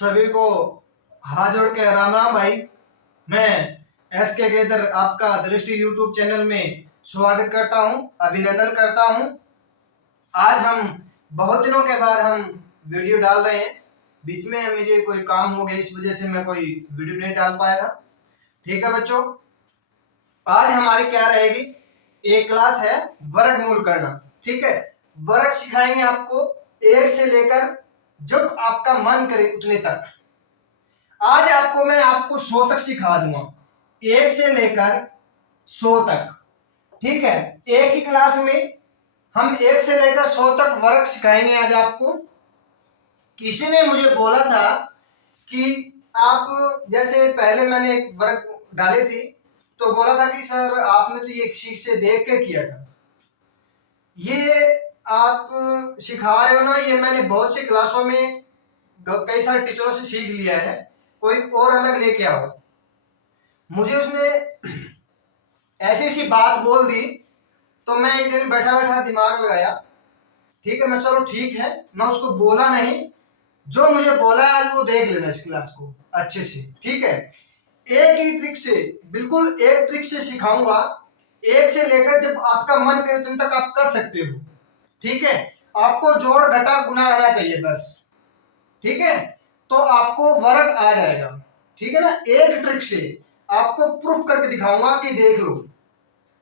सभी को हाथ जोड़ के राम राम भाई। मैं एस के गेदर आपका दृष्टि यूट्यूब चैनल में स्वागत करता हूं, अभिनंदन करता हूं। आज हम बहुत दिनों के बाद हम वीडियो डाल रहे हैं। बीच में मुझे कोई काम हो गया, इस वजह से मैं कोई वीडियो नहीं डाल पाया था। ठीक है बच्चों, आज हमारी क्या रहेगी, एक क्लास है वर्गमूल करना। ठीक है, वर्ग सिखाएंगे आपको एक से लेकर जब आपका मन करे उतने तक। आज मैं आपको 100 तक सिखा दूंगा, एक से लेकर 100 तक। ठीक है, एक ही क्लास में हम एक से लेकर 100 तक वर्ग सिखाएंगे आज आपको। किसी ने मुझे बोला था कि आप जैसे पहले मैंने एक वर्ग डाली थी तो बोला था कि सर आपने तो ये एक शीट से देख के किया था, ये आप सिखा रहे हो ना, ये मैंने बहुत सी क्लासों में कई सारे टीचरों से सीख लिया है, कोई और अलग लेके आओ। मुझे उसने ऐसी सी बात बोल दी तो मैं एक दिन बैठा बैठा दिमाग लगाया। ठीक है, मैं चलो ठीक है, मैं उसको बोला नहीं, जो मुझे बोला है आज वो देख लेना इस क्लास को अच्छे से। ठीक है, एक ही ट्रिक से, बिल्कुल एक ट्रिक से सिखाऊंगा, एक से लेकर जब आपका मन करे तुम तक आप कर सकते हो। ठीक है, आपको जोड़ घटा गुना आना चाहिए बस। ठीक है, तो आपको वर्ग आ जाएगा। ठीक है ना, एक ट्रिक से आपको प्रूफ करके दिखाऊंगा कि देख लो।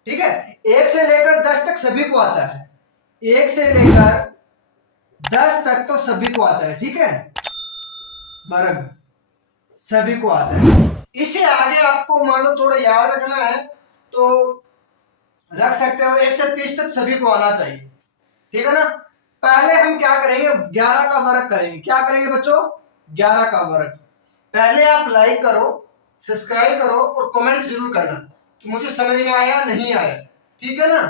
ठीक है, एक से लेकर 10 तक सभी को आता है, एक से लेकर 10 तक तो सभी को आता है। ठीक है, वर्ग सभी को आता है। इसे आगे आपको मान लो थोड़ा याद रखना है तो रख सकते हो, 1 से 30 तक सभी को आना चाहिए। ठीक है ना, पहले हम क्या करेंगे, 11 का वर्ग करेंगे। क्या करेंगे बच्चों, 11 का वर्ग। पहले आप लाइक करो, सब्सक्राइब करो और कमेंट जरूर करना कि मुझे समझ में आया नहीं आया। ठीक है ना,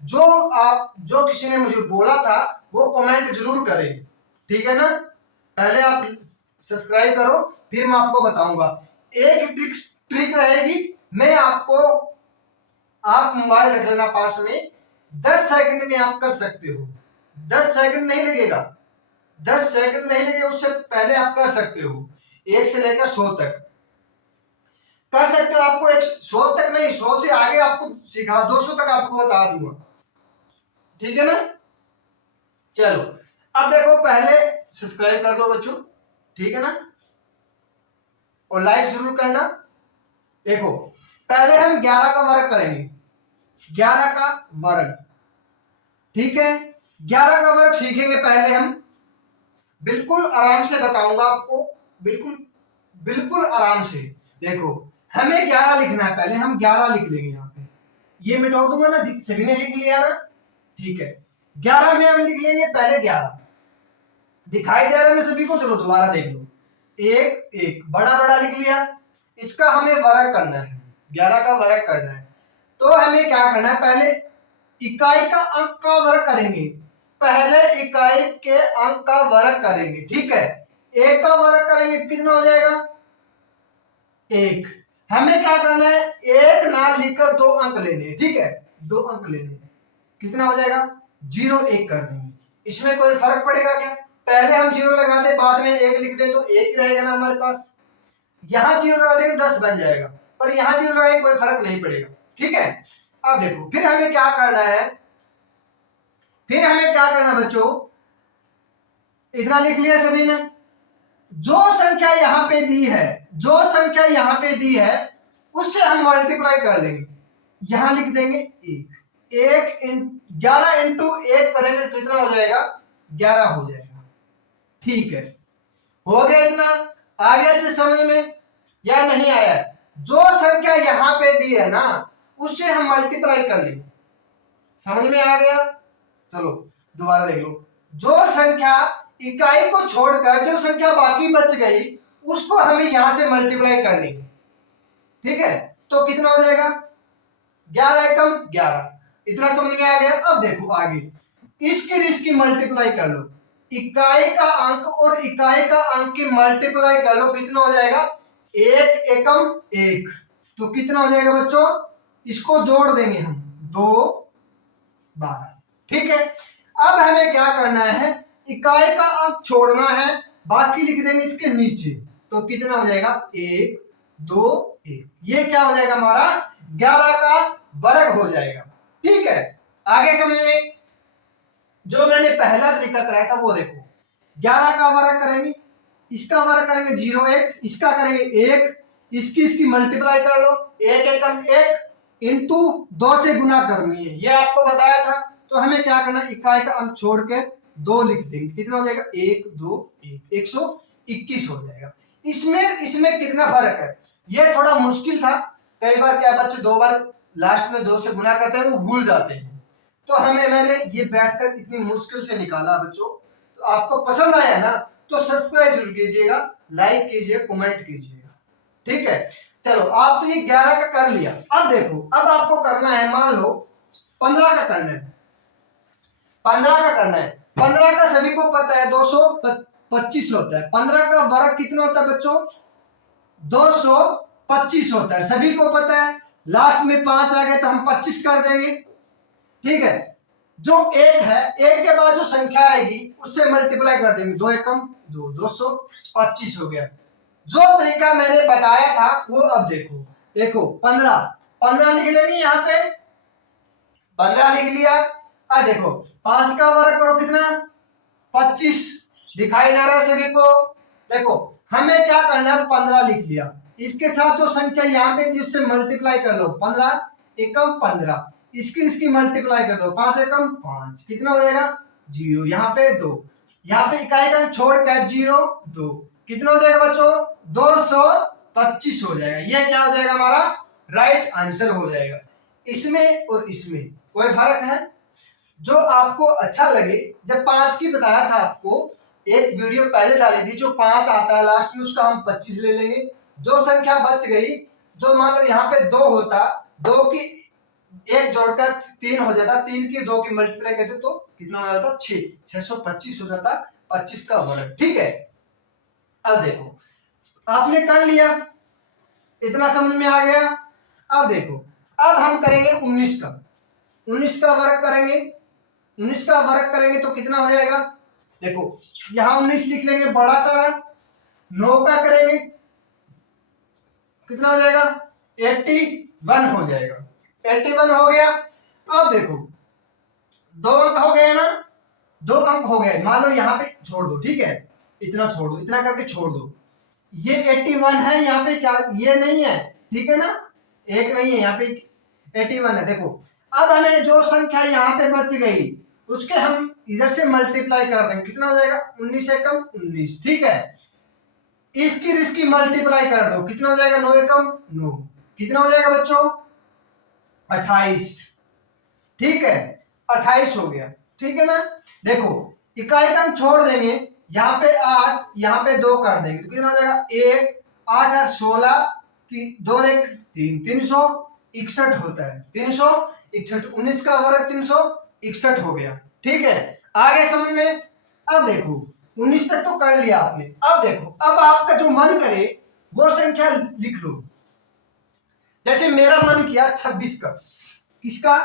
जो किसी ने मुझे बोला था वो कमेंट जरूर करें। ठीक है ना, पहले आप सब्सक्राइब करो फिर मैं आपको बताऊंगा। एक ट्रिक रहेगी, मैं आपको, आप मोबाइल रख लेना पास में, 10 सेकंड में आप कर सकते हो। 10 सेकंड नहीं लगेगा, 10 सेकंड नहीं लगेगा, उससे पहले आप कर सकते हो। 1 से लेकर 100 तक कर सकते हो। आपको 100 तक नहीं, 100 से आगे आपको सिखा, 200 तक आपको बता दूंगा। ठीक है ना, चलो अब देखो, पहले सब्सक्राइब कर दो बच्चों। ठीक है ना, और लाइक जरूर करना। देखो, पहले हम 11 का वर्ग करेंगे, 11 का वर्ग। ठीक है, 11 का वर्ग सीखेंगे पहले हम, बिल्कुल आराम से बताऊंगा आपको, बिल्कुल बिल्कुल आराम से। देखो, हमें 11 लिखना है, पहले हम 11 लिख लेंगे। यहाँ पे ये मिटा दूंगा ना, सभी ने लिख लिया ना। ठीक है, 11 में हम लिख लेंगे पहले 11, दिखाई दे रहा है ना सभी को, चलो दोबारा देख लो। एक एक बड़ा बड़ा लिख लिया, इसका हमें वर्ग करना है, 11 का वर्ग करना है। तो हमें क्या करना है, पहले इकाई का अंक का वर्ग करेंगे, पहले इकाई के अंक का वर्ग करेंगे। ठीक है, एक का वर्ग करेंगे, कितना हो जाएगा, एक। हमें क्या करना है, एक ना लिखकर 2 अंक लेने। ठीक है, 2 अंक लेने, कितना हो जाएगा, 0 1 कर देंगे। इसमें कोई फर्क पड़ेगा क्या, पहले हम 0 लगा दे बाद में 1 लिख दे तो 1 रहेगा ना हमारे पास। यहां 0 लगा देंगे 10 बन जाएगा, पर यहां 0 लगाएंगे कोई फर्क नहीं पड़ेगा। ठीक है, अब देखो फिर हमें क्या करना है, फिर हमें क्या करना बच्चों, इतना लिख लिया सभी ने। जो संख्या यहां पे दी है, जो संख्या यहां पे दी है उससे हम मल्टीप्लाई कर लेंगे, यहां लिख देंगे 1। 11 इंटू 1 करेंगे तो इतना हो जाएगा, 11 हो जाएगा। ठीक है, हो गया इतना, आ गया अच्छे समझ में या नहीं आया। जो संख्या यहां पे दी है ना उससे हम मल्टीप्लाई कर लेंगे, समझ में आ गया। चलो दोबारा देख लो, जो संख्या इकाई को छोड़कर जो संख्या बाकी बच गई उसको हमें यहां से मल्टीप्लाई कर लेंगे। ठीक है, तो कितना हो जाएगा, 11 एकम 11, इतना समझ में आ गया। अब देखो आगे, इसकी मल्टीप्लाई कर लो, इकाई का अंक और इकाई का अंक की मल्टीप्लाई कर लो, कितना हो जाएगा, 1 एकम 1, तो कितना हो जाएगा बच्चों, इसको जोड़ देंगे हम, 2 12। ठीक है, अब हमें क्या करना है, इकाई का अंक छोड़ना है, बाकी लिख देंगे इसके नीचे, तो कितना हो जाएगा 1 2 1। ये क्या हो जाएगा हमारा 11 का वर्ग हो जाएगा। ठीक है, आगे समझ में जो मैंने पहला तरीका कराया था वो देखो, 11 का वर्ग करेंगे, इसका वर्ग करेंगे 0 1, इसका करेंगे 1, इसकी मल्टीप्लाई कर लो, 1 एकम 1 इंटू 2 से गुना करनी है, ये आपको बताया था। तो हमें क्या करना है, इकाई का अंक छोड़ के 2 लिख देंगे, कितना हो जाएगा 1 2 1, 121 हो जाएगा। इसमें कितना फर्क है, ये थोड़ा मुश्किल था, कई बार क्या बच्चे 2 बार लास्ट में 2 से गुना करते हैं वो भूल जाते हैं, तो मैंने ये बैठकर इतनी मुश्किल से निकाला बच्चों। तो आपको पसंद आया ना, तो सब्सक्राइब जरूर कीजिएगा, लाइक कीजिए, कमेंट कीजिएगा। ठीक है, चलो आप तो ये 11 का कर लिया। अब देखो, अब आपको करना है, मान लो 15 का करना है, 15 का करना है। 15 का सभी को पता है 225 होता है। 15 का वर्ग कितना होता है बच्चों 225 होता है, सभी को पता है। लास्ट में 5 आ गए तो हम 25 कर देंगे। ठीक है, जो 1 है, 1 के बाद जो संख्या आएगी उससे मल्टीप्लाई कर देंगे, 2 एकम 2, 225 हो गया। जो तरीका मैंने बताया था वो अब देखो 15 लिख लेंगे, यहाँ पे 15 लिख लिया। अब देखो 5 का वर्ग करो, कितना 25 दिखाई दे रहा है सभी को। देखो हमें क्या करना है, 15 लिख लिया, इसके साथ जो संख्या यहाँ पे थी उससे मल्टीप्लाई कर लो, 15 एकम 15, इसकी मल्टीप्लाई कर दो, 5 एकम 5, कितना हो जाएगा 0, यहाँ पे 2, यहाँ पे इकाई का छोड़ कर 0 2, कितना हो जाएगा बच्चों 225 हो जाएगा। ये क्या हो जाएगा हमारा राइट आंसर हो जाएगा। इसमें और इसमें कोई फर्क है, जो आपको अच्छा लगे। जब 5 की बताया था आपको, एक वीडियो पहले डाली थी, जो 5 आता है लास्ट में उसका हम 25 ले लेंगे। जो संख्या बच गई, जो मान लो यहाँ पे 2 होता, 2 की 1 जोड़कर 3 हो जाता, 3 की 2 की मल्टीप्लाई करते तो कितना हो जाता 6, 625 हो जाता 25 का वर्ग। ठीक है, अब देखो आपने कर लिया, इतना समझ में आ गया। अब देखो, अब हम करेंगे 19 का वर्ग करेंगे। 19 का वर्ग करेंगे तो कितना हो जाएगा, देखो यहां 19 लिख लेंगे बड़ा सारा। 9 का करेंगे, कितना हो जाएगा 81 हो जाएगा, 81 हो गया। अब देखो 2 अंक हो गए ना, 2 अंक हो गए, मान लो यहाँ पे छोड़ दो, ठीक है, इतना छोड़ दो, इतना करके छोड़ दो। ये 81 है, यहाँ पे क्या ये नहीं है, ठीक है ना, एक नहीं है, यहाँ पे 81 है। देखो अब हमें जो संख्या यहाँ पे बच गई उसके हम इधर से मल्टीप्लाई कर देंगे, कितना हो जाएगा 19 एकम 19। ठीक है, इसकी मल्टीप्लाई कर दो, कितना हो जाएगा 9 एकम 9, कितना हो जाएगा बच्चों 28। ठीक है, 28 हो गया। ठीक है ना, देखो इकाई का हम छोड़ देंगे, यहाँ पे 8, यहाँ पे 2 कर देंगे तो कितना हो जाएगा 1 8 8 16 2 1 3, 361 होता है, 361। 19 का वर्ग 361 हो गया। ठीक है, आगे समझ में। अब देखो 19 तक तो कर लिया आपने, अब देखो अब आपका जो मन करे वो संख्या लिख लो। जैसे मेरा मन किया 26 का, किसका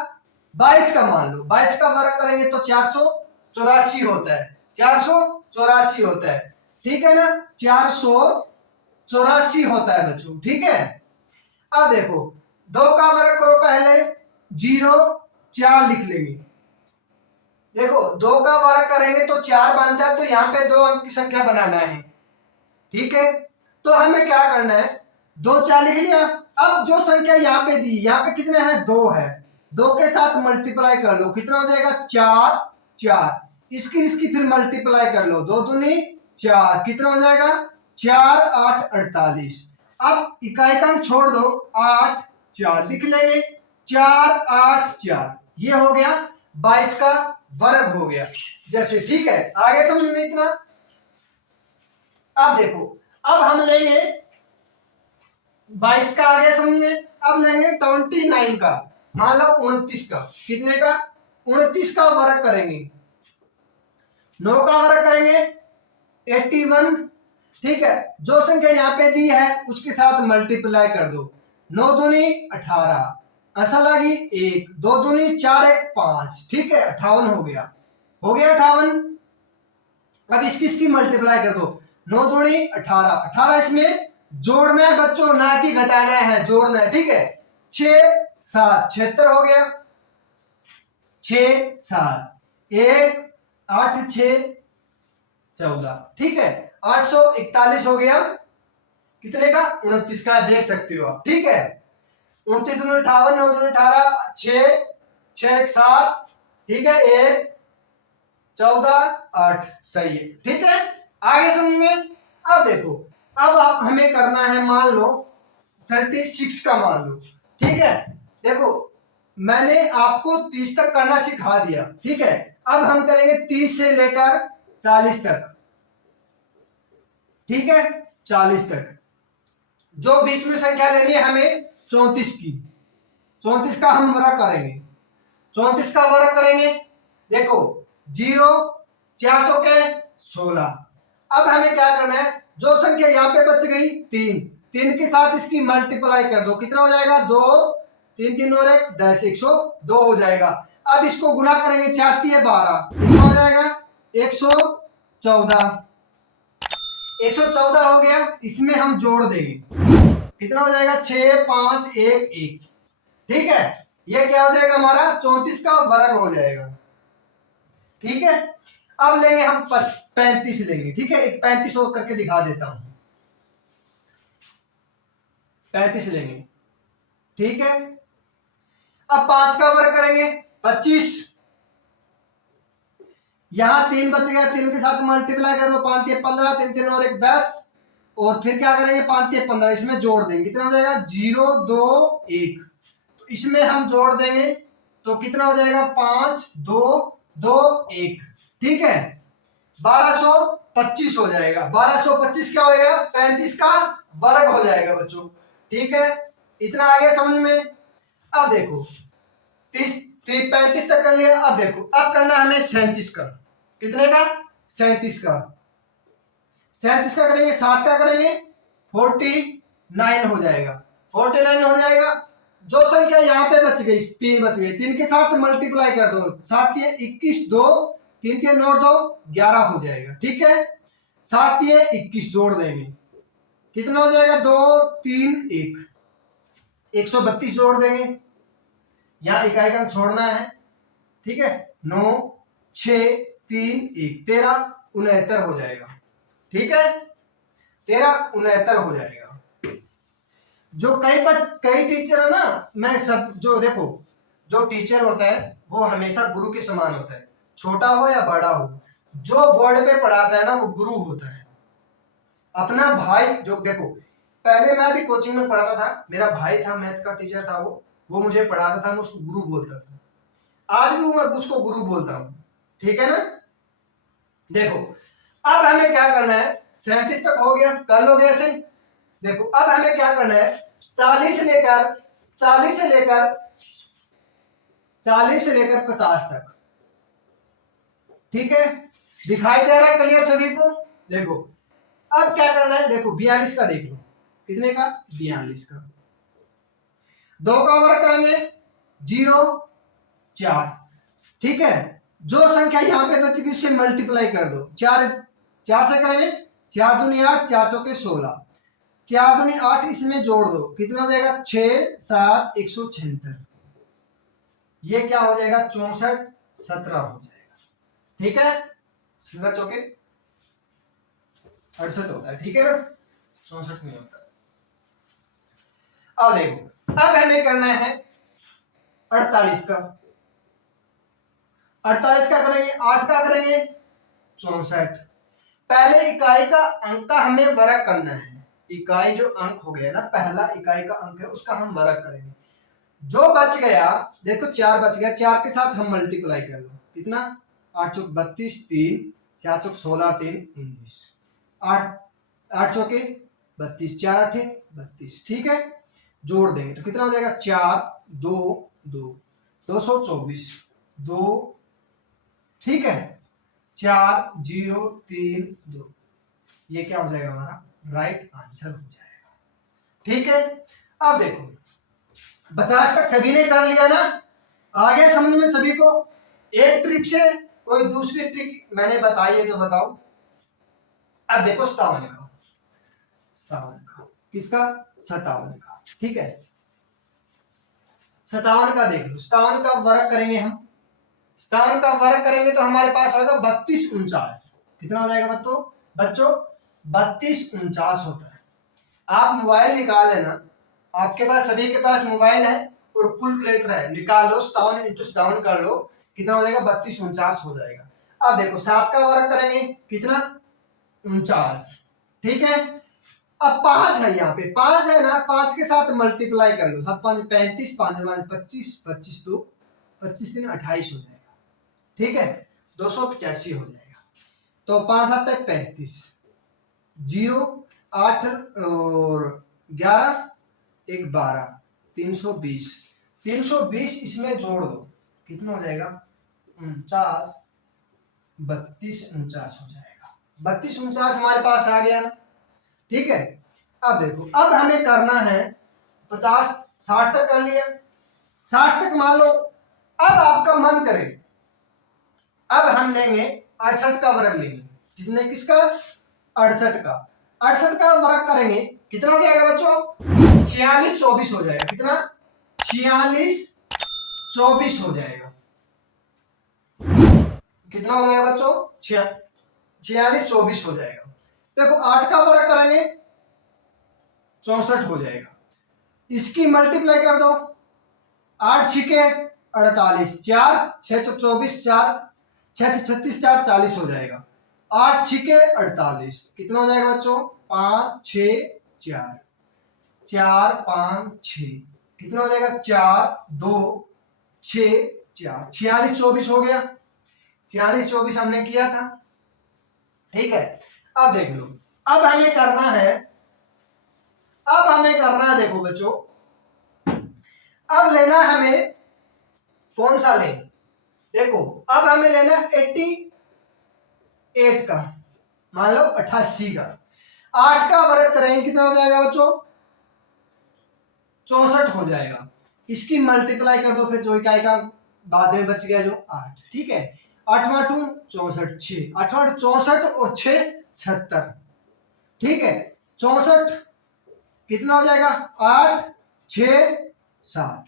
22 का, मान लो 22 का वर्ग करेंगे तो 484 होता है, 484 होता है। ठीक है ना, 484 होता है बच्चों। ठीक है, अब देखो 2 का वर्ग करो, पहले 0 4 लिख लेंगे। देखो 2 का वर्ग करेंगे तो 4 बनता है, तो यहाँ पे 2 अंक की संख्या बनाना है। ठीक है, तो हमें क्या करना है, 2 4 लिख लिया। अब जो संख्या यहाँ पे दी, यहाँ पे कितने हैं 2 है, 2 के साथ मल्टीप्लाई कर लो, कितना हो जाएगा 4 4, इसकी फिर मल्टीप्लाई कर लो, 2 दूनी 4, कितना हो जाएगा 4 8 48। अब इकाई का छोड़ दो, 8 4 लिख लेंगे, 4 8 4, ये हो गया 22 का वर्ग हो गया जैसे। ठीक है, आगे समझ में इतना। अब देखो, अब हम लेंगे 22 का, आगे समझ में। अब लेंगे 29 का, मान लो 29 का, कितने का 29 का वर्ग करेंगे, 9 का वर्ग करेंगे 81। ठीक है, जो संख्या यहाँ पे दी है उसके साथ मल्टीप्लाई कर दो, 9 दूनी 18, ऐसा लगी 1, 2 दूनी 4 1 5। ठीक है, 58 हो गया 58। अब इसकी मल्टीप्लाई कर दो, 9 दूनी 18, 18 इसमें जोड़ना है बच्चों, ना कि घटाना है, जोड़ना है, ठीक है। 6 7 76 हो गया, 6 7 1 8 6 14, ठीक है। 841 हो गया, कितने का? 29 का, देख सकते हो आप, ठीक है। 29 दूनी 58, 9 दूनी 18, 6 6 7, ठीक है, 1 14 8, सही है, ठीक है। आगे समझ में। अब देखो, अब आप हमें करना है, मान लो 36 का मान लो, ठीक है। देखो मैंने आपको 30 तक करना सिखा दिया, ठीक है। अब हम करेंगे 30 से लेकर 40 तक, ठीक है, 40 तक। जो बीच में संख्या लेनी है हमें 34 की, 34 का हम वर्ग करेंगे, 34 का वर्ग करेंगे। देखो 0 4 चौके 16। अब हमें क्या करना है, जो संख्या यहाँ पे बच गई 3, 3 के साथ इसकी मल्टीप्लाई कर दो, कितना हो जाएगा? 2 3 3 और 1 10, 102 हो जाएगा। अब इसको गुना करेंगे, 4 3 12, कितना हो जाएगा? 114, 114 हो गया। इसमें हम जोड़ देंगे, कितना हो जाएगा? 6 5 1 1, ठीक है। ये क्या हो जाएगा हमारा? 34 का वर्ग हो जाएगा, ठीक है। अब लेंगे हम 35 लेंगे, ठीक है। एक 35 और करके दिखा देता हूं, 35 लेंगे, ठीक है। अब 5 का वर्ग करेंगे 25, यहां 3 बच गया, 3 के साथ मल्टीप्लाई कर दो, 5 3 15, 3 3 और 1 10, और फिर क्या करेंगे? 5 3 15, इसमें जोड़ देंगे, कितना हो जाएगा? 0 2 1। तो इसमें हम जोड़ देंगे तो कितना हो जाएगा? 5 2 2 1, ठीक है। 1225 हो जाएगा। 1225 क्या होएगा? 35 का वर्ग हो जाएगा बच्चों, ठीक है। इतना आगे समझ में। अब देखो 30 35 तक कर लिया। अब देखो, अब करना हमें 37 का, कितने का? 37 का। 37 का करेंगे, 7 का करेंगे 49 हो जाएगा, 49 हो जाएगा। जो संख्या यहाँ पे बच गई 3 बच गई, 3 के साथ मल्टीप्लाई कर दो, 7 ये 21, 2 3 3 नोट 2 11 हो जाएगा, ठीक है। 7 ये 21 जोड़ देंगे, कितना हो जाएगा? 2 3 1, 132 जोड़ देंगे। यहाँ इकाई का अंक छोड़ना है, ठीक है। 9 6 3 1 13 69 हो जाएगा, ठीक है। 13 69 हो जाएगा। जो कई टीचर है ना, मैं सब जो देखो, जो टीचर होता है वो हमेशा गुरु के समान होता है, छोटा हो या बड़ा हो। जो बोर्ड पे पढ़ाता है ना वो गुरु होता है। अपना भाई, जो देखो पहले मैं भी कोचिंग में पढ़ाता था, मेरा भाई था, मैथ का टीचर था, वो मुझे पढ़ाता था, मैं उसको गुरु बोलता था। आज भी मैं उसको गुरु बोलता हूँ, ठीक है ना। देखो अब हमें क्या करना है, 37 तक हो गया, कर लोगे ऐसे। देखो अब हमें क्या करना है, 40 से लेकर 40 से लेकर 40 से लेकर 50 तक, ठीक है। दिखाई दे रहा है क्लियर सभी को? देखो अब क्या करना है, देखो 42 का देख लो, कितने का? 42 का। 2 का वर्ग करेंगे 0 4, ठीक है। जो संख्या यहाँ पे बची उससे मल्टीप्लाई कर दो, 4 4 से करेंगे, 4 दूनी 8, 4 चौके 16, 4 दूनी 8, इसमें जोड़ दो, कितना हो जाएगा? 6 7 176। ये क्या हो जाएगा? 64 17 हो जाएगा, ठीक है। 17 चौके 68 होता है, ठीक है ना, 64 नहीं होता। अब देखो, अब हमें करना है 48 का। 48 का करेंगे, 8 का करेंगे 64। पहले इकाई का अंक का हमें वर्ग करना है। इकाई जो अंक हो गया ना, पहला इकाई का अंक है, उसका हम वर्ग करेंगे। जो बच गया, देखो 4 बच गया, 4 के साथ हम मल्टीप्लाई कर लो, कितना? 8 चौक 32, 3 4 चौक 16, 3 19, 8 8 चौके 32, 4 8 32, ठीक है। जोड़ देंगे तो कितना हो जाएगा? 4 2 2 224 2, ठीक है। 4 0 3 2, ये क्या हो जाएगा? हमारा राइट आंसर हो जाएगा, ठीक है। अब देखो 50 तक सभी ने कर लिया ना, आगे समझ में सभी को। एक ट्रिक से कोई दूसरी ट्रिक मैंने बताई है तो बताओ। अब देखो 57 का, 57 का किसका, 57 का, ठीक है। 57 का देख लो, 57 का वर्ग करेंगे हम, 57 का वर्ग करेंगे तो हमारे पास होगा 3249। कितना हो जाएगा बच्चों 3249 होता है। आप मोबाइल निकाल लेना, आपके पास सभी के पास मोबाइल है और कैलकुलेटर है, निकाल लो, 57 इंटू 57 कर लो, कितना हो जाएगा 3249 हो जाएगा। अब देखो 7 का वर्ग करेंगे, कितना 49, ठीक है। अब 5 है, यहाँ पे 5 है ना, 5 के साथ मल्टीप्लाई कर लो, 7 5 35, 5 5 25, 25 2 25 3 28 हो जाएगा, ठीक है। 285 हो जाएगा। तो 5 7 35, 0 8 और 11 1 12, 320, 320 इसमें जोड़ दो, कितना हो जाएगा 49, 32 49 हो जाएगा। 32 49 हमारे पास आ गया, ठीक है। अब देखो, अब हमें करना है 50 60 तक कर लिया, 60 तक मान लो। अब आपका मन करे, अब हम लेंगे 68 का वर्ग लेंगे, कितने किसका 68 का, 68 का वर्ग करेंगे, कितना हो जाएगा बच्चों 46 24 हो जाएगा, कितना 46 24 हो जाएगा, कितना हो जाएगा बच्चों 46 24 हो जाएगा। देखो 8 का वर्ग करेंगे 64 हो जाएगा, इसकी मल्टीप्लाई कर दो, 8 छिके 48, 4 6 24, 4 6 36, 4 40 हो जाएगा, 8 छिके 48, कितना हो जाएगा बच्चों 5 6 4 4 5 6, कितना हो जाएगा 4 2 6 4, 46 24 हो गया, 46 24 हमने किया था, ठीक है। अब देख लो, अब हमें करना है, देखो बच्चों, अब लेना है हमें कौन सा लें, देखो अब हमें लेना 88 का, मान लो 88 का, 8 का वर्ग करेंगे, कितना हो जाएगा बच्चों 64 हो जाएगा, इसकी मल्टीप्लाई कर दो, फिर जो इकाई का बाद में बच गया जो 8, ठीक है। 8 8 64, 6 8 8 64 और 6 76, ठीक है। 64 कितना हो जाएगा 8 6 7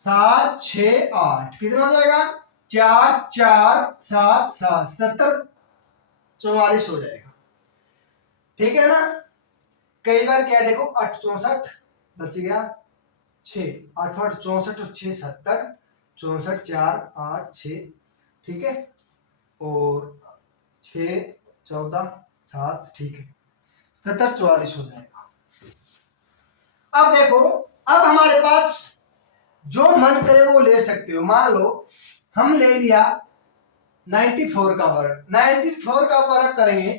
7 6 8, कितना हो जाएगा 4 4 7 7 70 44 हो जाएगा, ठीक है ना। कई बार क्या देखो 8 64 बच गया 6, 8 8 64 और 6 70, 64 4 8 6, ठीक है, और 6 14 7, ठीक है, 70 44 हो जाएगा। अब देखो, अब हमारे पास जो मन करे वो ले सकते हो, मान लो हम ले लिया 94 का वर्ग, 94 का वर्ग करेंगे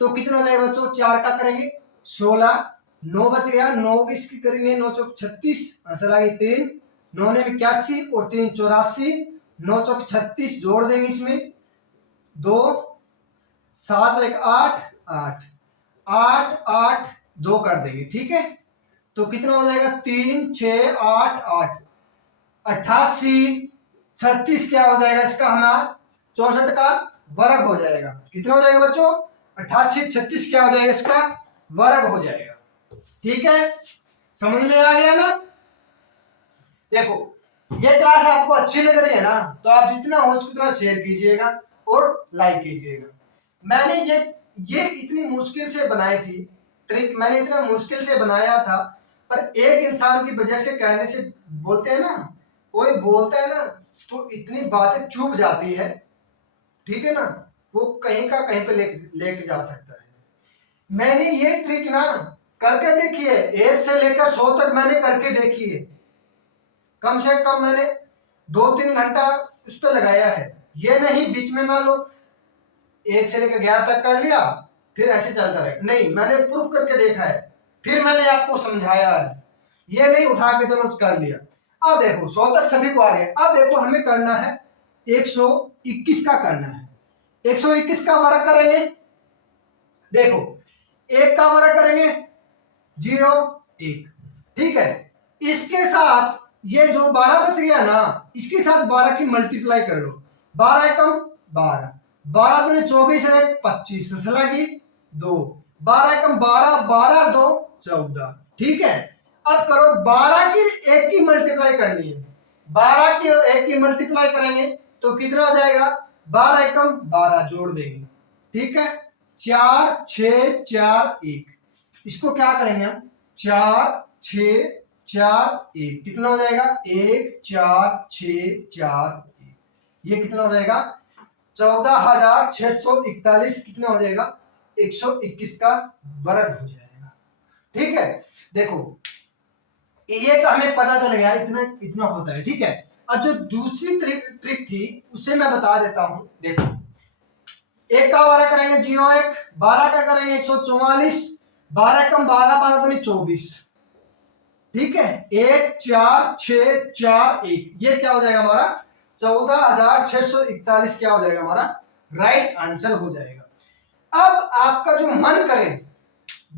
तो कितना हो जाएगा बच्चों 4 का करेंगे 16, 9 बच गया, 9 इसकी करेंगे 9 चौक 36, आंसर आ गई 3, 9 ने 81 और 3 84, 9 चौक 36 जोड़ देंगे इसमें 2 7 1 8 8 8 8 2 कर देंगे, ठीक है। तो कितना हो जाएगा 3 6 8 8 88 36, क्या हो जाएगा इसका हमारा 64 का वर्ग हो जाएगा, कितना हो जाएगा बच्चों 88 36, क्या हो जाएगा इसका वर्ग हो जाएगा, ठीक है। समझ में आ गया ना। देखो ये क्लास आपको अच्छी लग रही है ना, तो आप जितना हो सके उतना शेयर कीजिएगा और लाइक कीजिएगा। मैंने ये इतनी मुश्किल से बनाई थी ट्रिक, मैंने इतना मुश्किल से बनाया था, पर एक इंसान की वजह से कहने से, बोलते हैं ना कोई बोलता है ना तो इतनी बातें चुभ जाती है, ठीक है ना, वो कहीं का कहीं पे लेके जा सकता है। मैंने ये ट्रिक ना करके देखी है, 1 से लेकर 100 तक मैंने करके देखी है, कम से कम मैंने 2-3 घंटा उस पर लगाया है। ये नहीं बीच में मान लो 1 से लेकर 11 तक कर लिया फिर ऐसे चलता रहे, नहीं, मैंने प्रूफ करके देखा है, फिर मैंने आपको समझाया है, ये नहीं उठा के चलो कर लिया। अब देखो 100 तक सभी को आ गया। अब देखो हमें करना है 121 का करना है, 121 का वर्ग करेंगे, देखो 1 का वर्ग करेंगे 0 1, ठीक है। इसके साथ ये जो 12 बच गया ना, इसके साथ 12 की मल्टीप्लाई कर लो, 12 एकम 12, 12 दूनी 24 है 25 लगी, 2, 12 एकम 12, 12 2 14। ठीक है, अब करो 12 की 1 की मल्टीप्लाई करनी है, 12 की 1 की मल्टीप्लाई करेंगे तो कितना हो जाएगा, 12 एकम 12 जोड़ देंगे। ठीक है, 4 6 4 1, इसको क्या करेंगे हम, 4 6 4 1, कितना हो जाएगा, 1 4 6 4 1, ये कितना हो जाएगा, 14,641, कितना हो जाएगा, 121 का वर्ग हो जाएगा। ठीक है, देखो ये तो हमें पता चल गया इतना इतना होता है। ठीक है, अब जो दूसरी ट्रिक थी उसे मैं बता देता हूं। देखो, 1 का 12 करेंगे 0 1, 12 का करेंगे 144, 12 कम 12, 12 दूनी 24। ठीक है, 1 4 6 4 1, ये क्या हो जाएगा हमारा, 14,641 क्या हो जाएगा हमारा राइट आंसर हो जाएगा। अब आपका जो मन करे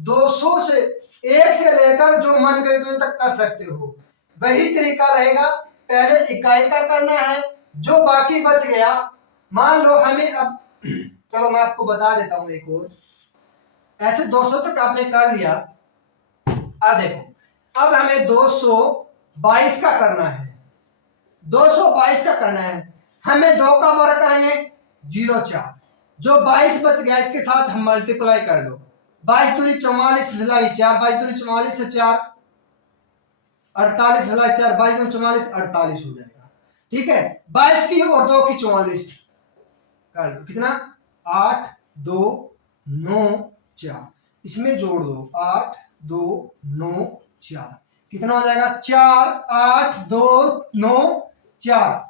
200 से 1 से लेकर जो मन करे तो तक कर सकते हो, वही तरीका रहेगा। पहले इकाई का करना है, जो बाकी बच गया, मान लो हमें अब चलो मैं आपको बता देता हूं एक और, ऐसे 200 तक आपने कर लिया। अब देखो, अब हमें 222 का करना है, 222 का करना है, हमें 2 का वर्ग करेंगे 0 4, जो 22 बच गया इसके साथ हम मल्टीप्लाई कर लो, 22 दूनी 44 भलाई 4, 22 दूनी 44 से 4 48 भलाई 4, 22 दूनी 44 48 हो जाएगा। ठीक है, 22 की और 2 की 44 कर लो, कितना 8 2 9 4, इसमें जोड़ दो 8 2 9 4, कितना हो जाएगा, 4 8 2 9 4,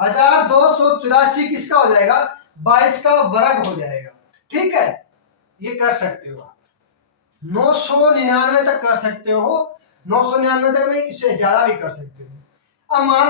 49,284 किसका हो जाएगा, 22 का वर्ग हो जाएगा। ठीक है, ये कर सकते हो आप, 999 तक कर सकते हो, 999 तक नहीं, इससे ज्यादा भी कर सकते हो। अब मान